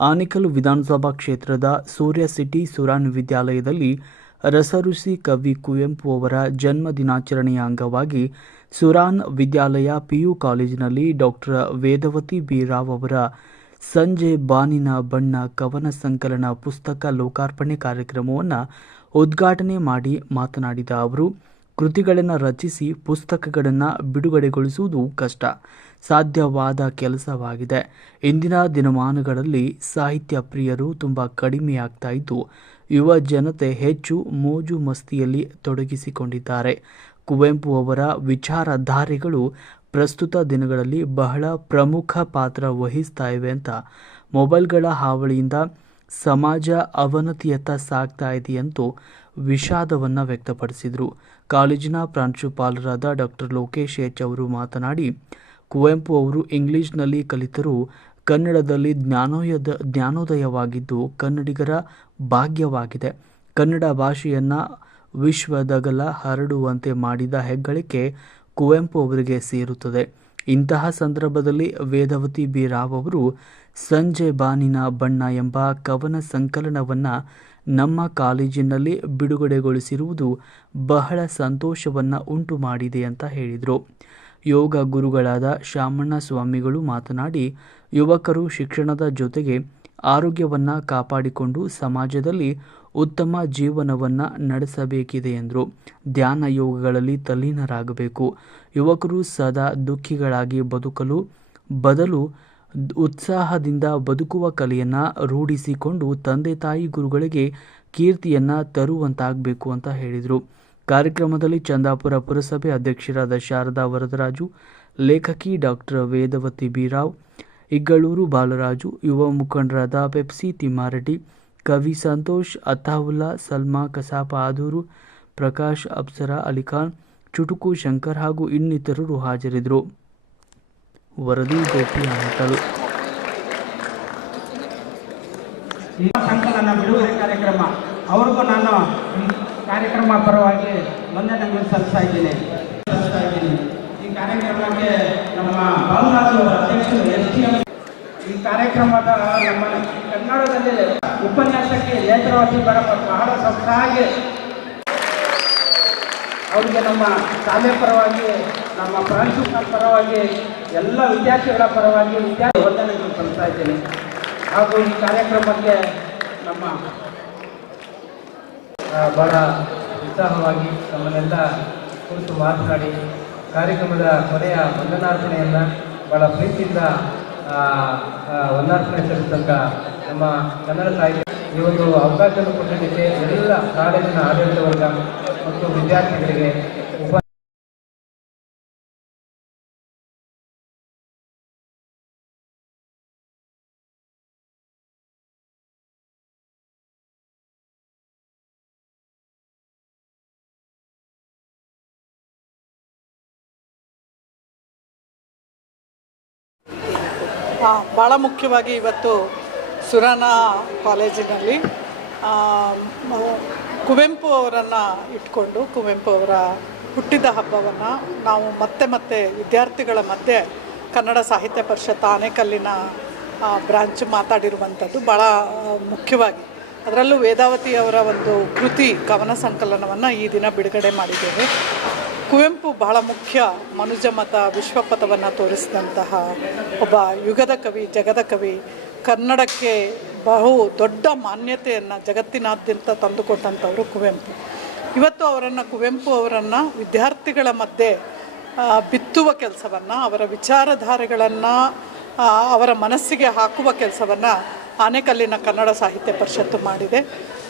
ಆನೇಕಲ್ ವಿಧಾನಸಭಾ ಕ್ಷೇತ್ರದ ಸೂರ್ಯ ಸಿಟಿ ಸುರಾನ್ ವಿದ್ಯಾಲಯದಲ್ಲಿ ರಸಋಷಿ ಕವಿ ಕುವೆಂಪು ಅವರ ಜನ್ಮ ದಿನಾಚರಣೆಯ ಅಂಗವಾಗಿ ಸುರಾನ್ ವಿದ್ಯಾಲಯ ಪಿಯು ಕಾಲೇಜಿನಲ್ಲಿ ಡಾಕ್ಟರ್ ವೇದವತಿ ಬಿ ರಾವ್ ಅವರ ಸಂಜೆ ಬಾನಿನ ಬಣ್ಣ ಕವನ ಸಂಕಲನ ಪುಸ್ತಕ ಲೋಕಾರ್ಪಣೆ ಕಾರ್ಯಕ್ರಮವನ್ನು ಉದ್ಘಾಟನೆ ಮಾಡಿ ಮಾತನಾಡಿದ ಅವರು, ಕೃತಿಗಳನ್ನು ರಚಿಸಿ ಪುಸ್ತಕಗಳನ್ನು ಬಿಡುಗಡೆಗೊಳಿಸುವುದು ಕಷ್ಟ ಸಾಧ್ಯವಾದ ಕೆಲಸವಾಗಿದೆ. ಇಂದಿನ ದಿನಮಾನಗಳಲ್ಲಿ ಸಾಹಿತ್ಯ ಪ್ರಿಯರು ತುಂಬ ಕಡಿಮೆಯಾಗ್ತಾ ಇದ್ದು, ಯುವ ಜನತೆ ಹೆಚ್ಚು ಮೋಜು ಮಸ್ತಿಯಲ್ಲಿ ತೊಡಗಿಸಿಕೊಂಡಿದ್ದಾರೆ. ಕುವೆಂಪು ಅವರ ವಿಚಾರಧಾರೆಗಳು ಪ್ರಸ್ತುತ ದಿನಗಳಲ್ಲಿ ಬಹಳ ಪ್ರಮುಖ ಪಾತ್ರ ವಹಿಸ್ತಾ ಇವೆ ಅಂತ ಮೊಬೈಲ್ಗಳ ಹಾವಳಿಯಿಂದ ಸಮಾಜ ಅವನತಿಯತ್ತ ಸಾಗ್ತಾ ಇದೆಯಂತೂ ವಿಷಾದವನ್ನು ವ್ಯಕ್ತಪಡಿಸಿದರು. ಕಾಲೇಜಿನ ಪ್ರಾಂಶುಪಾಲರಾದ ಡಾಕ್ಟರ್ ಲೋಕೇಶ್ ಎಚ್ ಅವರು ಮಾತನಾಡಿ, ಕುವೆಂಪು ಅವರು ಇಂಗ್ಲಿಷ್ನಲ್ಲಿ ಕಲಿತರೂ ಕನ್ನಡದಲ್ಲಿ ಜ್ಞಾನೋದಯವಾಗಿದ್ದು ಕನ್ನಡಿಗರ ಭಾಗ್ಯವಾಗಿದೆ. ಕನ್ನಡ ಭಾಷೆಯನ್ನು ವಿಶ್ವದಗಲ ಹರಡುವಂತೆ ಮಾಡಿದ ಹೆಗ್ಗಳಿಕೆ ಕುವೆಂಪು ಅವರಿಗೆ ಸೇರುತ್ತದೆ. ಇಂತಹ ಸಂದರ್ಭದಲ್ಲಿ ವೇದವತಿ ಬಿ ರಾವ್ ಅವರು ಸಂಜೆ ಬಾನಿನ ಬಣ್ಣ ಎಂಬ ಕವನ ಸಂಕಲನವನ್ನು ನಮ್ಮ ಕಾಲೇಜಿನಲ್ಲಿ ಬಿಡುಗಡೆಗೊಳಿಸಿರುವುದು ಬಹಳ ಸಂತೋಷವನ್ನು ಉಂಟು ಮಾಡಿದೆ ಅಂತ ಹೇಳಿದರು. ಯೋಗ ಗುರುಗಳಾದ ಶಾಮಣ್ಣ ಸ್ವಾಮಿಗಳು ಮಾತನಾಡಿ, ಯುವಕರು ಶಿಕ್ಷಣದ ಜೊತೆಗೆ ಆರೋಗ್ಯವನ್ನು ಕಾಪಾಡಿಕೊಂಡು ಸಮಾಜದಲ್ಲಿ ಉತ್ತಮ ಜೀವನವನ್ನು ನಡೆಸಬೇಕಿದೆ ಎಂದರು. ಧ್ಯಾನ ಯೋಗಗಳಲ್ಲಿ ತಲ್ಲೀನರಾಗಬೇಕು. ಯುವಕರು ಸದಾ ದುಃಖಿಗಳಾಗಿ ಬದುಕಲು ಬದಲು ಉತ್ಸಾಹದಿಂದ ಬದುಕುವ ಕಲೆಯನ್ನು ರೂಢಿಸಿಕೊಂಡು ತಂದೆ ತಾಯಿ ಗುರುಗಳಿಗೆ ಕೀರ್ತಿಯನ್ನು ತರುವಂತಾಗಬೇಕು ಅಂತ ಹೇಳಿದರು. ಕಾರ್ಯಕ್ರಮದಲ್ಲಿ ಚಂದಾಪುರ ಪುರಸಭೆ ಅಧ್ಯಕ್ಷರಾದ ಶಾರದಾ ವರದರಾಜು, ಲೇಖಕಿ ಡಾಕ್ಟರ್ ವೇದವತಿ ಬಿ ರಾವ್, ಇಗ್ಗಳೂರು ಬಾಲರಾಜು, ಯುವ ಮುಖಂಡರಾದ ಪೆಪ್ಸಿ ತಿಮ್ಮಾರೆಡ್ಡಿ, ಕವಿ ಸಂತೋಷ್, ಅತ್ತಾವುಲ್ಲಾ, ಸಲ್ಮಾ ಕಸಾಪ ಆದೂರು, ಪ್ರಕಾಶ್ ಅಪ್ಸರಾ, ಅಲಿಖಾನ್, ಚುಟುಕು ಶಂಕರ್ ಹಾಗೂ ಇನ್ನಿತರರು ಹಾಜರಿದ್ದರು. ವರದಿ ಗೋಪಿ ಆನೇಕಲ್. ಸಂಕಲನ ಬಿಡುಗಡೆ ಕಾರ್ಯಕ್ರಮ ಅವ್ರಿಗೂ ನಾನು ಈ ಕಾರ್ಯಕ್ರಮ ಪರವಾಗಿ ವಂದನೆಗಳನ್ನು ಸಲ್ಲಿಸ್ತಾ ಇದ್ದೀನಿ. ಈ ಕಾರ್ಯಕ್ರಮಕ್ಕೆ ನಮ್ಮ ಬಾಲರಾಜು ಅಧ್ಯಕ್ಷರು STM ಈ ಕಾರ್ಯಕ್ರಮದ ನಮ್ಮ ಕನ್ನಡದಲ್ಲಿ ಉಪನ್ಯಾಸಕ್ಕೆ ನೇತ್ರಾವತಿ ಮೇಡಮ್ ಬಹಳ ಸೊಗಸಾಗಿ ಅವರಿಗೆ ನಮ್ಮ ಶಾಲೆ ಪರವಾಗಿ, ನಮ್ಮ ಪ್ರಾಂಶುಪಾಲ ಪರವಾಗಿ, ಎಲ್ಲ ವಿದ್ಯಾರ್ಥಿಗಳ ಪರವಾಗಿ ವಂದನೆಗಳನ್ನು ಸಲ್ಲಿಸ್ತಾ ಇದ್ದೀನಿ. ಹಾಗೂ ಈ ಕಾರ್ಯಕ್ರಮಕ್ಕೆ ನಮ್ಮ ಭಾಳ ಉತ್ಸಾಹವಾಗಿ ನಮ್ಮನ್ನೆಲ್ಲ ಕುರಿತು ಮಾತನಾಡಿ ಕಾರ್ಯಕ್ರಮದ ಕೊನೆಯ ವಂದನಾರ್ಪಣೆಯನ್ನು ಭಾಳ ಪ್ರೀತಿಯಿಂದ ವಂದನಾರ್ಪಣೆ ಸಲ್ಲಿಸಿದಂಥ ನಮ್ಮ ಕನ್ನಡ ಸಾಹಿತ್ಯ ಈ ಒಂದು ಅವಕಾಶವನ್ನು ಕೊಟ್ಟಿದ್ದಕ್ಕೆ ಎಲ್ಲ ಕಾಲೇಜಿನ ಆಡಳಿತ ವರ್ಗ ಮತ್ತು ವಿದ್ಯಾರ್ಥಿಗಳಿಗೆ ಭಾಳ ಮುಖ್ಯವಾಗಿ ಇವತ್ತು ಸುರಾನ ಕಾಲೇಜಿನಲ್ಲಿ ಕುವೆಂಪು ಅವರನ್ನು ಇಟ್ಕೊಂಡು ಕುವೆಂಪು ಅವರ ಹುಟ್ಟಿದ ಹಬ್ಬವನ್ನು ನಾವು ಮತ್ತೆ ವಿದ್ಯಾರ್ಥಿಗಳ ಮಧ್ಯೆ ಕನ್ನಡ ಸಾಹಿತ್ಯ ಪರಿಷತ್ ಆನೇಕಲ್ಲಿನ ಬ್ರಾಂಚ್ ಮಾತಾಡಿರುವಂಥದ್ದು ಭಾಳ ಮುಖ್ಯವಾಗಿ. ಅದರಲ್ಲೂ ವೇದಾವತಿ ಅವರ ಒಂದು ಕೃತಿ ಕವನ ಸಂಕಲನವನ್ನು ಈ ದಿನ ಬಿಡುಗಡೆ ಮಾಡಿದ್ದೇವೆ. ಕುವೆಂಪು ಬಹಳ ಮುಖ್ಯ ಮನುಜಮತ ವಿಶ್ವಪಥವನ್ನು ತೋರಿಸಿದಂತಹ ಒಬ್ಬ ಯುಗದ ಕವಿ, ಜಗದ ಕವಿ, ಕನ್ನಡಕ್ಕೆ ಬಹು ದೊಡ್ಡ ಮಾನ್ಯತೆಯನ್ನು ಜಗತ್ತಿನಾದ್ಯಂತ ತಂದುಕೊಟ್ಟಂಥವರು ಕುವೆಂಪು. ಇವತ್ತು ಕುವೆಂಪು ಅವರನ್ನು ವಿದ್ಯಾರ್ಥಿಗಳ ಮಧ್ಯೆ ಬಿತ್ತುವ ಕೆಲಸವನ್ನು, ಅವರ ವಿಚಾರಧಾರೆಗಳನ್ನು ಅವರ ಮನಸ್ಸಿಗೆ ಹಾಕುವ ಕೆಲಸವನ್ನು ಆನೇಕಲ್ಲಿನ ಕನ್ನಡ ಸಾಹಿತ್ಯ ಪರಿಷತ್ತು ಮಾಡಿದೆ.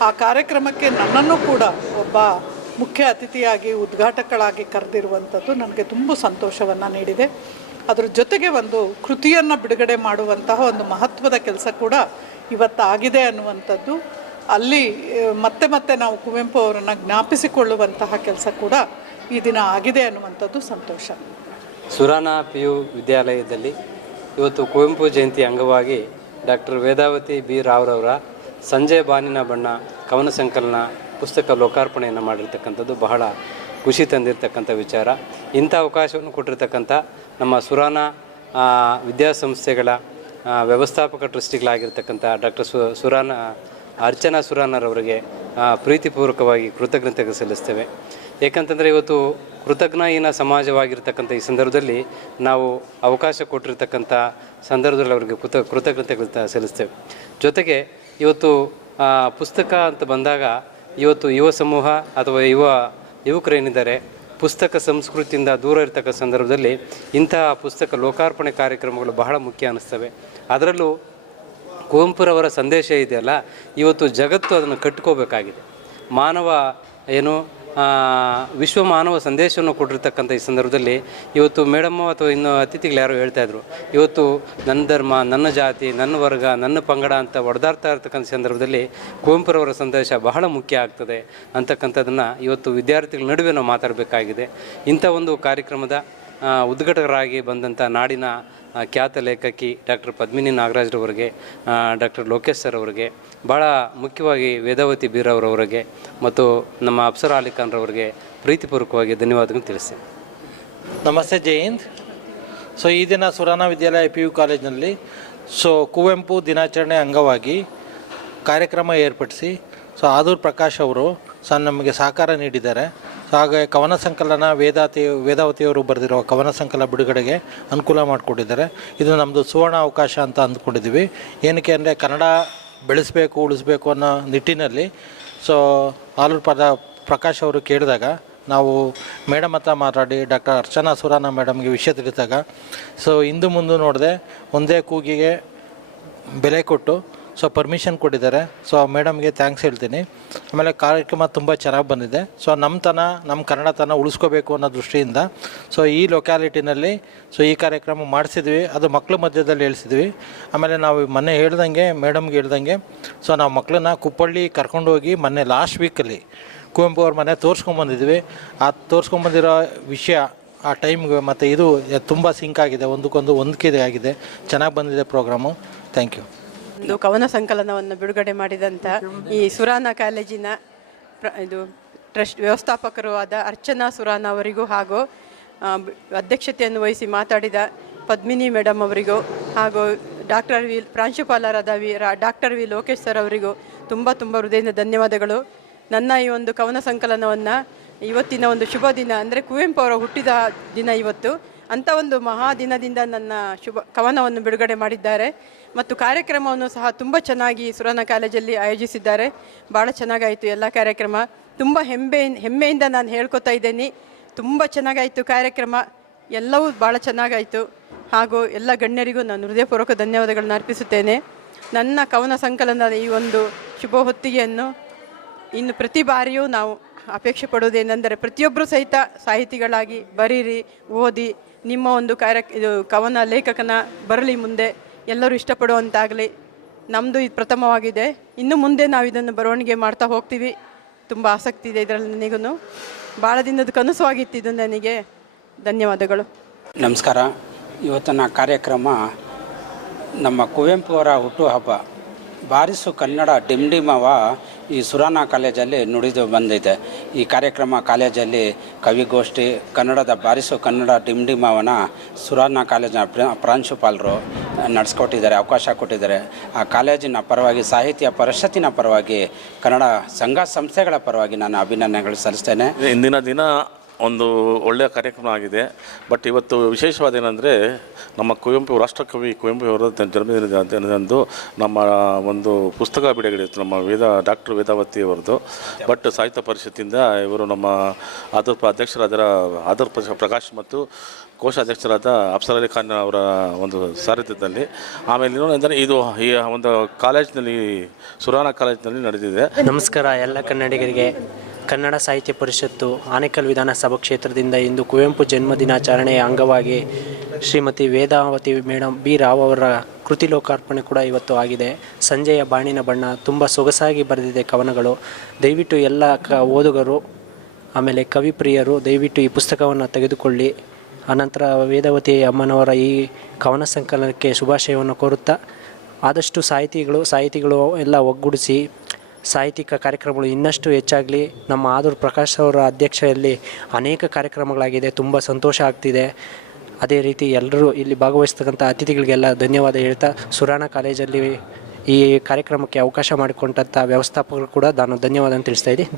ಆ ಕಾರ್ಯಕ್ರಮಕ್ಕೆ ನನ್ನನ್ನು ಕೂಡ ಒಬ್ಬ ಮುಖ್ಯ ಅತಿಥಿಯಾಗಿ ಉದ್ಘಾಟಕಳಾಗಿ ಕರೆದಿರುವಂಥದ್ದು ನನಗೆ ತುಂಬ ಸಂತೋಷವನ್ನು ನೀಡಿದೆ. ಅದರ ಜೊತೆಗೆ ಒಂದು ಕೃತಿಯನ್ನು ಬಿಡುಗಡೆ ಮಾಡುವಂತಹ ಒಂದು ಮಹತ್ವದ ಕೆಲಸ ಕೂಡ ಇವತ್ತಾಗಿದೆ ಅನ್ನುವಂಥದ್ದು, ಅಲ್ಲಿ ಮತ್ತೆ ನಾವು ಕುವೆಂಪು ಅವರನ್ನು ಜ್ಞಾಪಿಸಿಕೊಳ್ಳುವಂತಹ ಕೆಲಸ ಕೂಡ ಈ ದಿನ ಆಗಿದೆ ಅನ್ನುವಂಥದ್ದು ಸಂತೋಷ. ಸುರಾನ PU ವಿದ್ಯಾಲಯದಲ್ಲಿ ಇವತ್ತು ಕುವೆಂಪು ಜಯಂತಿ ಅಂಗವಾಗಿ ಡಾಕ್ಟರ್ ವೇದಾವತಿ ಬಿ ರಾವ್ರವರ ಸಂಜೆ ಬಾನಿನ ಬಣ್ಣ ಕವನ ಸಂಕಲನ ಪುಸ್ತಕ ಲೋಕಾರ್ಪಣೆಯನ್ನು ಮಾಡಿರ್ತಕ್ಕಂಥದ್ದು ಬಹಳ ಖುಷಿ ತಂದಿರತಕ್ಕಂಥ ವಿಚಾರ. ಇಂಥ ಅವಕಾಶವನ್ನು ಕೊಟ್ಟಿರ್ತಕ್ಕಂಥ ನಮ್ಮ ಸುರಾನ ವಿದ್ಯಾಸಂಸ್ಥೆಗಳ ವ್ಯವಸ್ಥಾಪಕ ಟ್ರಸ್ಟಿಗಳಾಗಿರ್ತಕ್ಕಂಥ ಡಾಕ್ಟರ್ ಅರ್ಚನಾ ಸುರಾನರವರಿಗೆ ಪ್ರೀತಿಪೂರ್ವಕವಾಗಿ ಕೃತಜ್ಞತೆ ಸಲ್ಲಿಸ್ತೇವೆ. ಏಕೆಂತಂದರೆ ಇವತ್ತು ಕೃತಜ್ಞಹೀನ ಸಮಾಜವಾಗಿರ್ತಕ್ಕಂಥ ಈ ಸಂದರ್ಭದಲ್ಲಿ ನಾವು ಅವಕಾಶ ಕೊಟ್ಟಿರ್ತಕ್ಕಂಥ ಸಂದರ್ಭದಲ್ಲಿ ಅವರಿಗೆ ಕೃತಜ್ಞತೆ ಸಲ್ಲಿಸ್ತೇವೆ. ಜೊತೆಗೆ ಇವತ್ತು ಪುಸ್ತಕ ಅಂತ ಬಂದಾಗ ಇವತ್ತು ಯುವ ಸಮೂಹ ಅಥವಾ ಯುವಕರೇನಿದ್ದಾರೆ ಪುಸ್ತಕ ಸಂಸ್ಕೃತಿಯಿಂದ ದೂರ ಇರತಕ್ಕ ಸಂದರ್ಭದಲ್ಲಿ ಇಂತಹ ಪುಸ್ತಕ ಲೋಕಾರ್ಪಣೆ ಕಾರ್ಯಕ್ರಮಗಳು ಬಹಳ ಮುಖ್ಯ ಅನ್ನಿಸ್ತವೆ. ಅದರಲ್ಲೂ ಕುವೆಂಪುರವರ ಸಂದೇಶ ಇದೆಯಲ್ಲ, ಇವತ್ತು ಜಗತ್ತು ಅದನ್ನು ಕಟ್ಕೋಬೇಕಾಗಿದೆ. ಮಾನವ ವಿಶ್ವ ಮಾನವ ಸಂದೇಶವನ್ನು ಕೊಟ್ಟಿರ್ತಕ್ಕಂಥ ಈ ಸಂದರ್ಭದಲ್ಲಿ ಇವತ್ತು ಮೇಡಮ್ಮು ಅಥವಾ ಇನ್ನು ಅತಿಥಿಗಳು ಯಾರೋ ಹೇಳ್ತಾಯಿದ್ರು, ಇವತ್ತು ನನ್ನ ಧರ್ಮ, ನನ್ನ ಜಾತಿ, ನನ್ನ ವರ್ಗ, ನನ್ನ ಪಂಗಡ ಅಂತ ಹೊಡೆದಾಡ್ತಾ ಇರ್ತಕ್ಕಂಥ ಸಂದರ್ಭದಲ್ಲಿ ಕುವೆಂಪುರವರ ಸಂದೇಶ ಬಹಳ ಮುಖ್ಯ ಆಗ್ತದೆ ಅಂತಕ್ಕಂಥದ್ದನ್ನು ಇವತ್ತು ವಿದ್ಯಾರ್ಥಿಗಳ ನಡುವೆ ನಾವು ಮಾತಾಡಬೇಕಾಗಿದೆ. ಇಂಥ ಒಂದು ಕಾರ್ಯಕ್ರಮದ ಉದ್ಘಾಟಕರಾಗಿ ಬಂದಂಥ ನಾಡಿನ ಖ್ಯಾತ ಲೇಖಕಿ ಡಾಕ್ಟರ್ ಪದ್ಮಿನಿ ನಾಗರಾಜ್ರವರಿಗೆ, ಡಾಕ್ಟರ್ ಲೋಕೇಶ್ ಸರ್ ಅವರಿಗೆ, ಭಾಳ ಮುಖ್ಯವಾಗಿ ವೇದಾವತಿ ಬೀರವರವರಿಗೆ ಮತ್ತು ನಮ್ಮ ಅಪ್ಸರಾ ಅಲಿ ಖಾನ್ರವರಿಗೆ ಪ್ರೀತಿಪೂರ್ವಕವಾಗಿ ಧನ್ಯವಾದಗಳನ್ನು ತಿಳಿಸ್ತೇನೆ. ನಮಸ್ತೆ, ಜೈ ಹಿಂದ್. ಈ ದಿನ ಸುರಾನ ವಿದ್ಯಾಲಯ PU ಕಾಲೇಜಿನಲ್ಲಿ ಕುವೆಂಪು ದಿನಾಚರಣೆ ಅಂಗವಾಗಿ ಕಾರ್ಯಕ್ರಮ ಏರ್ಪಡಿಸಿ ಆದೂರ್ ಪ್ರಕಾಶ್ ಅವರು ನಮಗೆ ಸಹಕಾರ ನೀಡಿದ್ದಾರೆ. ಹಾಗೆ ಕವನ ಸಂಕಲನ ವೇದಾವತಿಯವರು ಬರೆದಿರೋ ಕವನ ಸಂಕಲನ ಬಿಡುಗಡೆಗೆ ಅನುಕೂಲ ಮಾಡಿಕೊಟ್ಟಿದ್ದಾರೆ. ಇದು ನಮ್ಮದು ಸುವರ್ಣ ಅವಕಾಶ ಅಂತ ಅಂದ್ಕೊಂಡಿದ್ದೀವಿ. ಏನಕ್ಕೆ ಅಂದರೆ ಕನ್ನಡ ಬೆಳೆಸಬೇಕು, ಉಳಿಸ್ಬೇಕು ಅನ್ನೋ ನಿಟ್ಟಿನಲ್ಲಿ ಆಲೂರು ಪ್ರಕಾಶ್ ಅವರು ಕೇಳಿದಾಗ ನಾವು ಮೇಡಮ್ ಹತ್ರ ಮಾತಾಡಿ ಡಾಕ್ಟರ್ ಅರ್ಚನಾ ಸುರಾನ ಮೇಡಮ್ಗೆ ವಿಷಯ ತಿಳಿದಾಗ ಹಿಂದು ಮುಂದೆ ನೋಡದೆ ಒಂದೇ ಕೂಗಿಗೆ ಬೆಲೆ ಕೊಟ್ಟು ಪರ್ಮಿಷನ್ ಕೊಟ್ಟಿದ್ದಾರೆ. ಮೇಡಮ್ಗೆ ಥ್ಯಾಂಕ್ಸ್ ಹೇಳ್ತೀನಿ. ಆಮೇಲೆ ಕಾರ್ಯಕ್ರಮ ತುಂಬ ಚೆನ್ನಾಗಿ ಬಂದಿದೆ. ನಮ್ಮ ಕನ್ನಡತನ ಉಳಿಸ್ಕೋಬೇಕು ಅನ್ನೋ ದೃಷ್ಟಿಯಿಂದ ಈ ಲೊಕ್ಯಾಲಿಟಿನಲ್ಲಿ ಈ ಕಾರ್ಯಕ್ರಮ ಮಾಡಿಸಿದ್ವಿ. ಅದು ಮಕ್ಕಳ ಮಧ್ಯದಲ್ಲಿ ಹೇಳ್ಸಿದ್ವಿ. ಆಮೇಲೆ ನಾವು ಮೊನ್ನೆ ಮೇಡಮ್ಗೆ ಹೇಳ್ದಂಗೆ ನಾವು ಮಕ್ಕಳನ್ನ ಕುಪ್ಪಳ್ಳಿ ಕರ್ಕೊಂಡೋಗಿ ಮೊನ್ನೆ ಲಾಸ್ಟ್ ವೀಕಲ್ಲಿ ಕುವೆಂಪು ಅವ್ರ ಮನೆ ತೋರಿಸ್ಕೊಂಬಂದಿದ್ವಿ. ಆ ತೋರಿಸ್ಕೊಂಬಂದಿರೋ ವಿಷಯ ಆ ಟೈಮ್ಗೆ ಮತ್ತು ಇದು ತುಂಬ ಸಿಂಕ್ ಆಗಿದೆ, ಒಂದಕ್ಕೊಂದು ಹೊಂದಿಕೆ ಆಗಿದೆ. ಚೆನ್ನಾಗಿ ಬಂದಿದೆ ಪ್ರೋಗ್ರಾಮು. Thank you. ಒಂದು ಕವನ ಸಂಕಲನವನ್ನು ಬಿಡುಗಡೆ ಮಾಡಿದಂಥ ಈ ಸುರಾನ ಕಾಲೇಜಿನ ಟ್ರಸ್ಟ್ ವ್ಯವಸ್ಥಾಪಕರು ಆದ ಅರ್ಚನಾ ಸುರಾನ ಅವರಿಗೂ ಹಾಗೂ ಅಧ್ಯಕ್ಷತೆಯನ್ನು ವಹಿಸಿ ಮಾತಾಡಿದ ಪದ್ಮಿನಿ ಮೇಡಮ್ ಅವರಿಗೂ ಹಾಗೂ ಪ್ರಾಂಶುಪಾಲರಾದ ಡಾಕ್ಟರ್ ವಿ ಲೋಕೇಶ್ ಸರ್ ಅವರಿಗೂ ತುಂಬ ಹೃದಯದ ಧನ್ಯವಾದಗಳು. ನನ್ನ ಈ ಒಂದು ಕವನ ಸಂಕಲನವನ್ನು ಇವತ್ತಿನ ಒಂದು ಶುಭ ದಿನ ಅಂದರೆ ಕುವೆಂಪು ಅವರ ಹುಟ್ಟಿದ ದಿನ ಇವತ್ತು, ಅಂಥ ಒಂದು ಮಹಾ ದಿನದಿಂದ ನನ್ನ ಕವನವನ್ನು ಬಿಡುಗಡೆ ಮಾಡಿದ್ದಾರೆ. ಮತ್ತು ಕಾರ್ಯಕ್ರಮವನ್ನು ಸಹ ತುಂಬ ಚೆನ್ನಾಗಿ ಸುರಾನ ಕಾಲೇಜಲ್ಲಿ ಆಯೋಜಿಸಿದ್ದಾರೆ. ಭಾಳ ಚೆನ್ನಾಗಾಯಿತು ಎಲ್ಲ ಕಾರ್ಯಕ್ರಮ. ತುಂಬ ಹೆಮ್ಮೆಯಿಂದ ನಾನು ಹೇಳ್ಕೊತಾ ಇದ್ದೀನಿ. ತುಂಬ ಚೆನ್ನಾಗಾಯಿತು ಕಾರ್ಯಕ್ರಮ, ಎಲ್ಲವೂ ಭಾಳ ಚೆನ್ನಾಗಾಯಿತು. ಹಾಗೂ ಎಲ್ಲ ಗಣ್ಯರಿಗೂ ನಾನು ಹೃದಯಪೂರ್ವಕ ಧನ್ಯವಾದಗಳನ್ನ ಅರ್ಪಿಸುತ್ತೇನೆ. ನನ್ನ ಕವನ ಸಂಕಲನದ ಈ ಒಂದು ಶುಭ ಹೊತ್ತಿಗೆಯನ್ನು ಇನ್ನು ಪ್ರತಿ ಬಾರಿಯೂ ನಾವು ಅಪೇಕ್ಷೆ ಪಡುವುದೇನೆಂದರೆ ಪ್ರತಿಯೊಬ್ಬರೂ ಸಹಿತ ಸಾಹಿತಿಗಳಾಗಿ ಬರೀರಿ, ಓದಿ, ನಿಮ್ಮ ಒಂದು ಕವನ ಲೇಖಕನ ಬರಲಿ ಮುಂದೆ, ಎಲ್ಲರೂ ಇಷ್ಟಪಡುವಂತಾಗಲಿ. ನಮ್ಮದು ಇದು ಪ್ರಥಮವಾಗಿದೆ. ಇನ್ನು ಮುಂದೆ ನಾವು ಇದನ್ನು ಬರವಣಿಗೆ ಮಾಡ್ತಾ ಹೋಗ್ತೀವಿ. ತುಂಬ ಆಸಕ್ತಿ ಇದೆ ಇದರಲ್ಲಿ. ನನಗೂ ಭಾಳ ದಿನದ ಕನಸು ಆಗಿತ್ತು ಇದು ನನಗೆ. ಧನ್ಯವಾದಗಳು. ನಮಸ್ಕಾರ. ಇವತ್ತಿನ ಕಾರ್ಯಕ್ರಮ ನಮ್ಮ ಕುವೆಂಪು ಅವರ ಹುಟ್ಟುಹಬ್ಬ ಬಾರಿಸು ಕನ್ನಡ ಡಿಂಡಿಮವ ಈ ಸುರಾನ ಕಾಲೇಜಲ್ಲಿ ನುಡಿದು ಬಂದಿದೆ. ಈ ಕಾರ್ಯಕ್ರಮ ಕಾಲೇಜಲ್ಲಿ ಕವಿಗೋಷ್ಠಿ ಕನ್ನಡದ ಬಾರಿಸು ಕನ್ನಡ ಡಿಂಡಿಮವನ ಸುರಾನ ಕಾಲೇಜಿನ ಪ್ರಾಂಶುಪಾಲರು ನಡೆಸ್ಕೊಟ್ಟಿದ್ದಾರೆ, ಅವಕಾಶ ಕೊಟ್ಟಿದ್ದಾರೆ. ಆ ಕಾಲೇಜಿನ ಪರವಾಗಿ, ಸಾಹಿತ್ಯ ಪರಿಷತ್ತಿನ ಪರವಾಗಿ, ಕನ್ನಡ ಸಂಘ ಸಂಸ್ಥೆಗಳ ಪರವಾಗಿ ನಾನು ಅಭಿನಂದನೆಗಳು ಸಲ್ಲಿಸ್ತೇನೆ. ಇಂದಿನ ದಿನ ಒಂದು ಒಳ್ಳೆಯ ಕಾರ್ಯಕ್ರಮ ಆಗಿದೆ. ಬಟ್ ಇವತ್ತು ವಿಶೇಷವಾದೇನೆಂದರೆ ನಮ್ಮ ರಾಷ್ಟ್ರಕವಿ ಕುವೆಂಪು ಅವರ ಜನ್ಮದಿನದಂದು ನಮ್ಮ ಒಂದು ಪುಸ್ತಕ ಬಿಡುಗಡೆ ನಮ್ಮ ಡಾಕ್ಟರ್ ವೇದಾವತಿ ಅವರದ್ದು. ಬಟ್ ಸಾಹಿತ್ಯ ಪರಿಷತ್ತಿಂದ ಇವರು ನಮ್ಮ ಆದೂರ್ ಪ್ರಕಾಶ್ ಮತ್ತು ಕೋಶಾಧ್ಯಕ್ಷರಾದ ಅಪ್ಸರಾ ಅಲಿ ಖಾನ್ ಅವರ ಒಂದು ಸಾರಥ್ಯದಲ್ಲಿ. ಆಮೇಲೆ ಇನ್ನೊಂದು ಇದು ಈ ಒಂದು ಕಾಲೇಜಿನಲ್ಲಿ ಸುರಾನ ಕಾಲೇಜಿನಲ್ಲಿ ನಡೆದಿದೆ. ನಮಸ್ಕಾರ ಎಲ್ಲ ಕನ್ನಡಿಗರಿಗೆ. ಕನ್ನಡ ಸಾಹಿತ್ಯ ಪರಿಷತ್ತು ಆನೇಕಲ್ ವಿಧಾನಸಭಾ ಕ್ಷೇತ್ರದಿಂದ ಇಂದು ಕುವೆಂಪು ಜನ್ಮ ದಿನಾಚರಣೆಯ ಅಂಗವಾಗಿ ಶ್ರೀಮತಿ ವೇದಾವತಿ ಮೇಡಮ್ ಬಿ ರಾವ್ ಅವರ ಕೃತಿ ಲೋಕಾರ್ಪಣೆ ಕೂಡ ಇವತ್ತು ಆಗಿದೆ. ಸಂಜೆಯ ಬಾಣಿನ ಬಣ್ಣ ತುಂಬ ಸೊಗಸಾಗಿ ಬರೆದಿದೆ ಕವನಗಳು. ದಯವಿಟ್ಟು ಎಲ್ಲ ಓದುಗರು ಆಮೇಲೆ ಕವಿಪ್ರಿಯರು ದಯವಿಟ್ಟು ಈ ಪುಸ್ತಕವನ್ನು ತೆಗೆದುಕೊಳ್ಳಿ. ಅನಂತರ ವೇದಾವತಿ ಅಮ್ಮನವರ ಈ ಕವನ ಸಂಕಲನಕ್ಕೆ ಶುಭಾಶಯವನ್ನು ಕೋರುತ್ತಾ ಆದಷ್ಟು ಸಾಹಿತಿಗಳು ಎಲ್ಲ ಒಗ್ಗೂಡಿಸಿ ಸಾಹಿತ್ಯಿಕ ಕಾರ್ಯಕ್ರಮಗಳು ಇನ್ನಷ್ಟು ಹೆಚ್ಚಾಗಲಿ. ನಮ್ಮ ಆದೂರ್ ಪ್ರಕಾಶ್ ಅವರ ಅಧ್ಯಕ್ಷತೆಯಲ್ಲಿ ಅನೇಕ ಕಾರ್ಯಕ್ರಮಗಳಾಗಿದೆ, ತುಂಬ ಸಂತೋಷ ಆಗ್ತಿದೆ. ಅದೇ ರೀತಿ ಎಲ್ಲರೂ ಇಲ್ಲಿ ಭಾಗವಹಿಸ್ತಕ್ಕಂಥ ಅತಿಥಿಗಳಿಗೆಲ್ಲ ಧನ್ಯವಾದ ಹೇಳ್ತಾ ಸುರಾನ ಕಾಲೇಜಲ್ಲಿ ಈ ಕಾರ್ಯಕ್ರಮಕ್ಕೆ ಅವಕಾಶ ಮಾಡಿಕೊಂಡಂಥ ವ್ಯವಸ್ಥಾಪಕರು ಕೂಡ ನಾನು ಧನ್ಯವಾದ ತಿಳಿಸ್ತಾ ಇದ್ದೀನಿ.